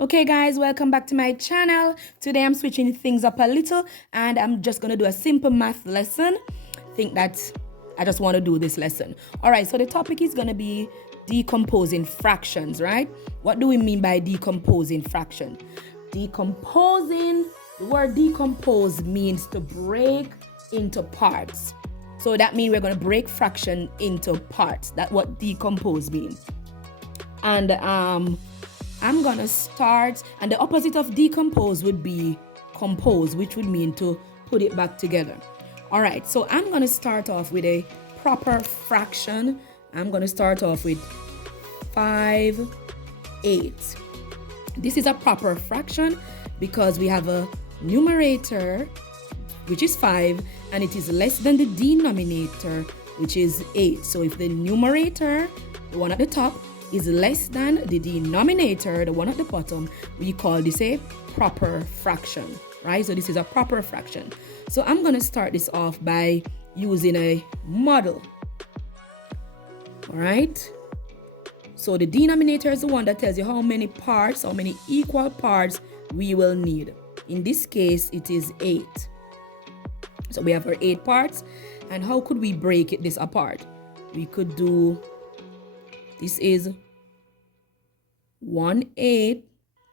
Okay guys, welcome back to my channel. Today I'm switching things up a little and I'm just going to do a simple math lesson. Think that I just want to do this lesson. All right, so the topic is going to be decomposing fractions, right? What do we mean by decomposing fraction? Decomposing, the word decompose means to break into parts. So that means we're going to break fraction into parts. That's what decompose means. And I'm gonna start, and the opposite of decompose would be compose, which would mean to put it back together. All right, so I'm gonna start off with a proper fraction. I'm gonna start off with 5/8. This is a proper fraction because we have a numerator, which is 5, and it is less than the denominator, which is 8. So if the numerator, the one at the top, is less than the denominator, the one at the bottom, we call this a proper fraction, right? So this is a proper fraction. So I'm going to start this off by using a model. All right. So the denominator is the one that tells you how many parts, how many equal parts we will need. In this case, it is 8. So we have our 8 parts. And how could we break this apart? We could do, this is 1/8,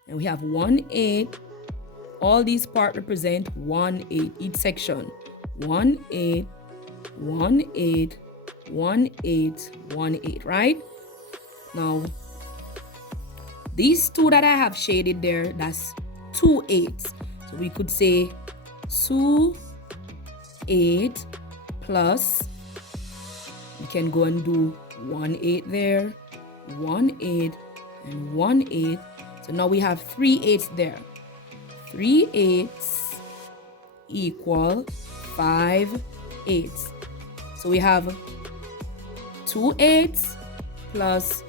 and we have 1/8. All these parts represent 1/8, each section. 1/8, 1/8, 1/8, 1/8, right? Now, these two that I have shaded there, that's 2/8. So we could say 2/8 plus, we can go and do 1/8 there, 1/8, and 1/8. So now we have 3/8 there. 3/8 equal 5/8. So we have 2/8 plus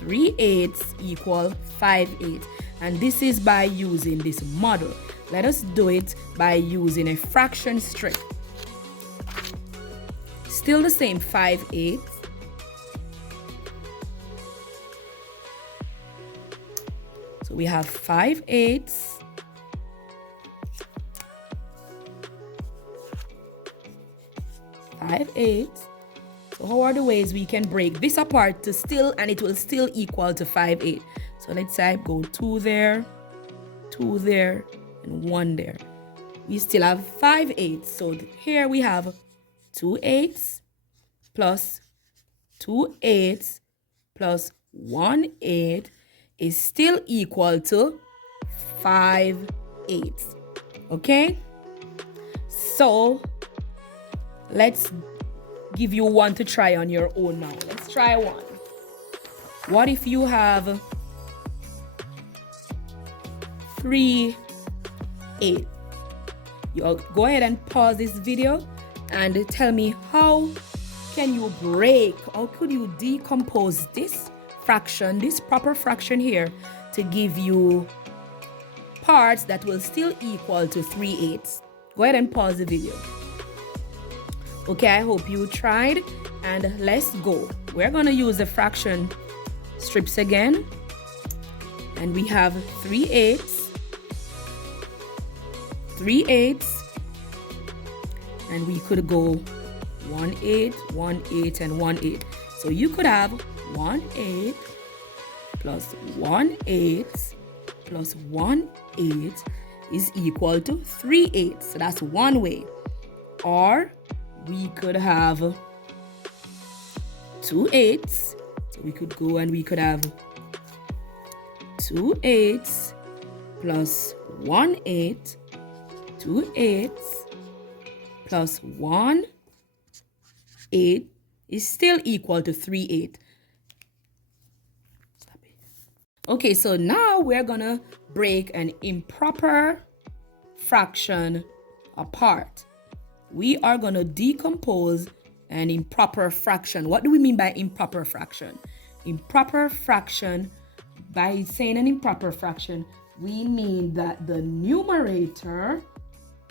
3/8 equal 5/8. And this is by using this model. Let us do it by using a fraction strip. Still the same 5/8. So we have 5/8. 5/8. So how are the ways we can break this apart to still, and it will still equal to 5/8? So let's say I go 2 there, 2 there, and 1 there. We still have 5/8. So here we have 2/8 plus 2/8 plus 1/8 is still equal to 5/8. Okay? So let's give you one to try on your own now. Let's try one. What if you have 3/8? You go ahead and pause this video and tell me, how can you break, how could you decompose this fraction, this proper fraction here, to give you parts that will still equal to 3/8? Go ahead and pause the video. Okay, I hope you tried, and let's go. We're going to use the fraction strips again, and we have 3/8, 3/8, and we could go 1/8, 1/8, and 1/8. So you could have 1/8 plus 1/8 plus 1/8 is equal to 3/8. So that's one way. Or we could have 2/8. So we could go and we could have 2/8 plus 1/8, 2/8 plus 1/8 is still equal to 3/8. Okay, so now we're gonna break an improper fraction apart. We are gonna decompose an improper fraction. What do we mean by improper fraction? Improper fraction, by saying an improper fraction, we mean that the numerator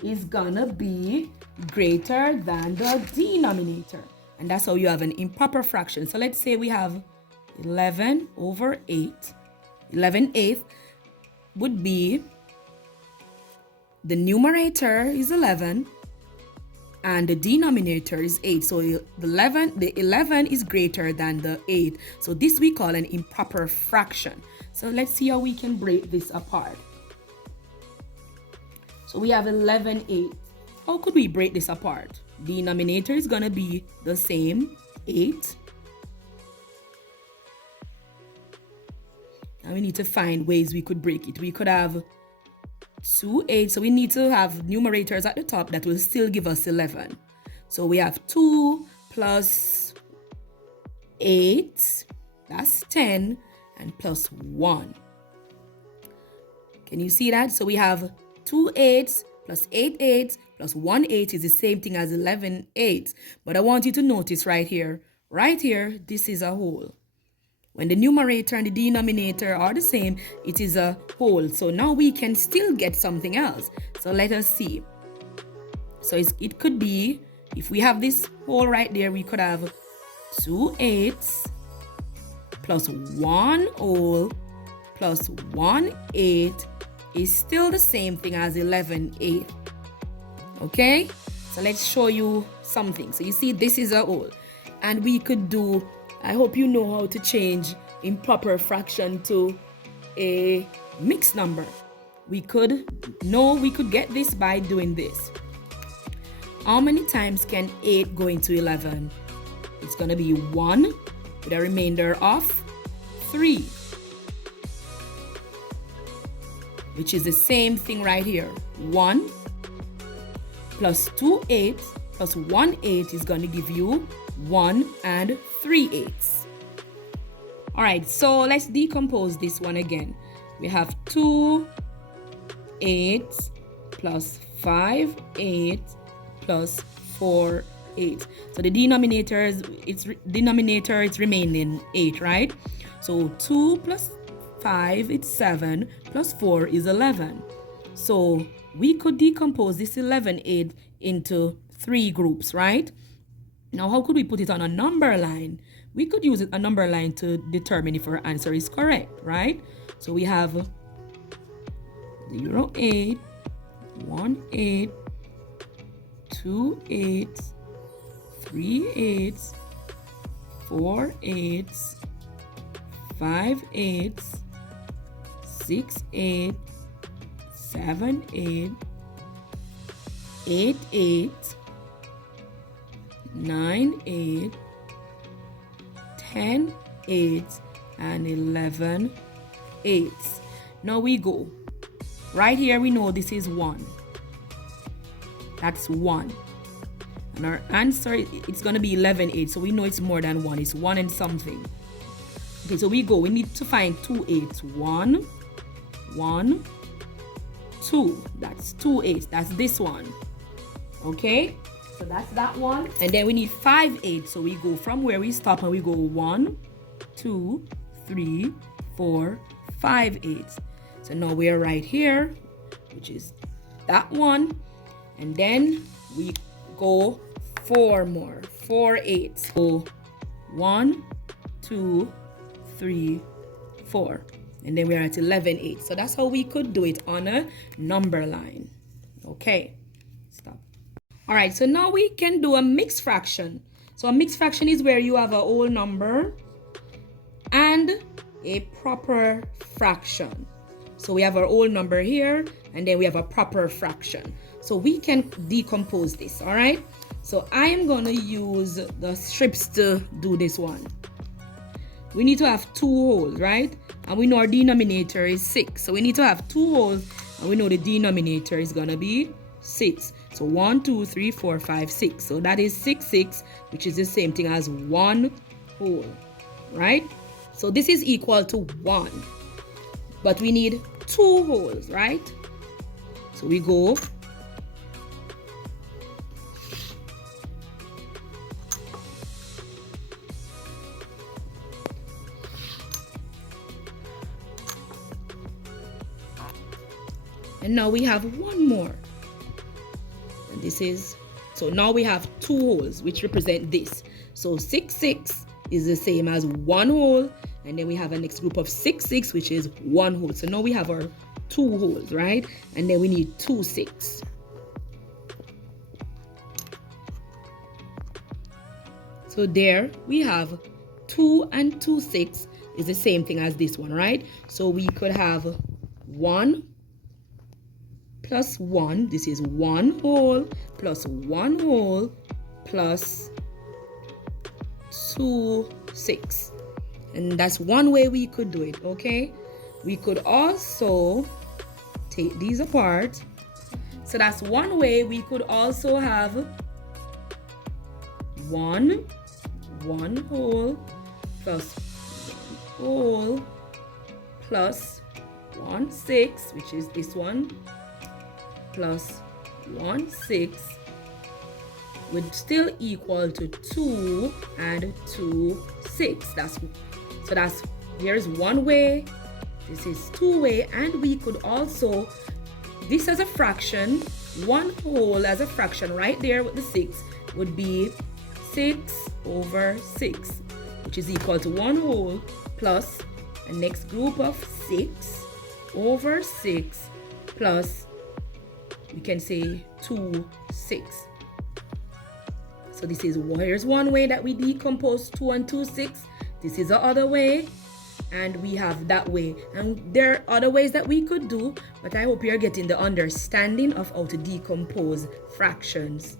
is gonna be greater than the denominator. And that's how you have an improper fraction. So let's say we have 11/8. 11/8. would be the numerator is 11 and the denominator is 8. So the 11 is greater than the 8. So this we call an improper fraction. So let's see how we can break this apart. So we have 11/8. How could we break this apart? Denominator is going to be the same, 8. And we need to find ways we could break it. We could have 2 8, so we need to have numerators at the top that will still give us 11. So we have 2 plus 8, that's 10, and plus 1. Can you see that? So we have 2 8s plus 8 8s plus 1 8 is the same thing as 11 8. But I want you to notice right here, this is a whole. When the numerator and the denominator are the same, it is a whole. So now we can still get something else. So let us see. So it could be, if we have this whole right there, we could have 2 8s plus 1 whole plus 1 8 is still the same thing as 11 8. Okay? So let's show you something. So you see, this is a whole. And we could do, I hope you know how to change improper fraction to a mixed number. We could get this by doing this. How many times can 8 go into 11? It's going to be 1 with a remainder of 3, which is the same thing right here. 1 plus 2 8s plus 1 8 is going to give you 1 and 3 8s. All right, so let's decompose this one again. We have 2 8s plus 5 8s plus 4 8. So the denominator is remaining 8, right? So 2 plus 5 is 7 plus 4 is 11. So we could decompose this 11 8 into 3 groups, right? Now, how could we put it on a number line? We could use a number line to determine if our answer is correct, right? So we have 0 8, 1 8, 2 8s, 3 8s, 4 8s, 5 8s, 6 8, 7 8, 8 8, 9 8, 10 8, and 11 8s. Now we go. Right here we know this is 1. That's 1. And our answer, it's going to be 11 8. So we know it's more than 1. It's 1 and something. Okay, so we go. We need to find 2 8s. 1, 1, 2. That's 2 8s. That's this one. Okay? So that's that one. And then we need 5 8s. So we go from where we stop and we go 1, 2, 3, 4, 5 8s. So now we're right here, which is that one. And then we go 4 more. 4 8s. So 1, 2, 3, 4. And then we're at 11 8. So that's how we could do it on a number line. Okay. Stop. All right, so now we can do a mixed fraction. So a mixed fraction is where you have a whole number and a proper fraction. So we have our whole number here, and then we have a proper fraction. So we can decompose this, all right? So I am going to use the strips to do this one. We need to have 2 wholes, right? And we know our denominator is 6. So we need to have 2 wholes, and we know the denominator is going to be 6. So 1, 2, 3, 4, 5, 6. So that is 6, 6, which is the same thing as 1 whole, right? So this is equal to 1. But we need 2 wholes, right? So we go. And now we have one more. And this is, so now we have 2 wholes, which represent this. So 6, 6 is the same as 1 whole. And then we have a next group of 6, 6, which is 1 whole. So now we have our 2 wholes, right? And then we need 2 6. So there we have 2 and 2 6 is the same thing as this one, right? So we could have 1 plus 1. This is 1 whole plus 1 whole plus 2 6. And that's one way we could do it, okay? We could also take these apart. So that's one way. We could also have 1 whole plus whole plus 1 6, which is this one, plus 1 6 would still equal to 2 and 2 6. Here's one way, this is 2 way, and we could also, this as a fraction, 1 whole as a fraction right there with the 6 would be 6 over 6, which is equal to 1 whole plus the next group of 6 over 6 plus, we can say 2 6. So this is, here's one way that we decompose 2 and 2 6. This is the other way, and we have that way. And there are other ways that we could do, but I hope you're getting the understanding of how to decompose fractions.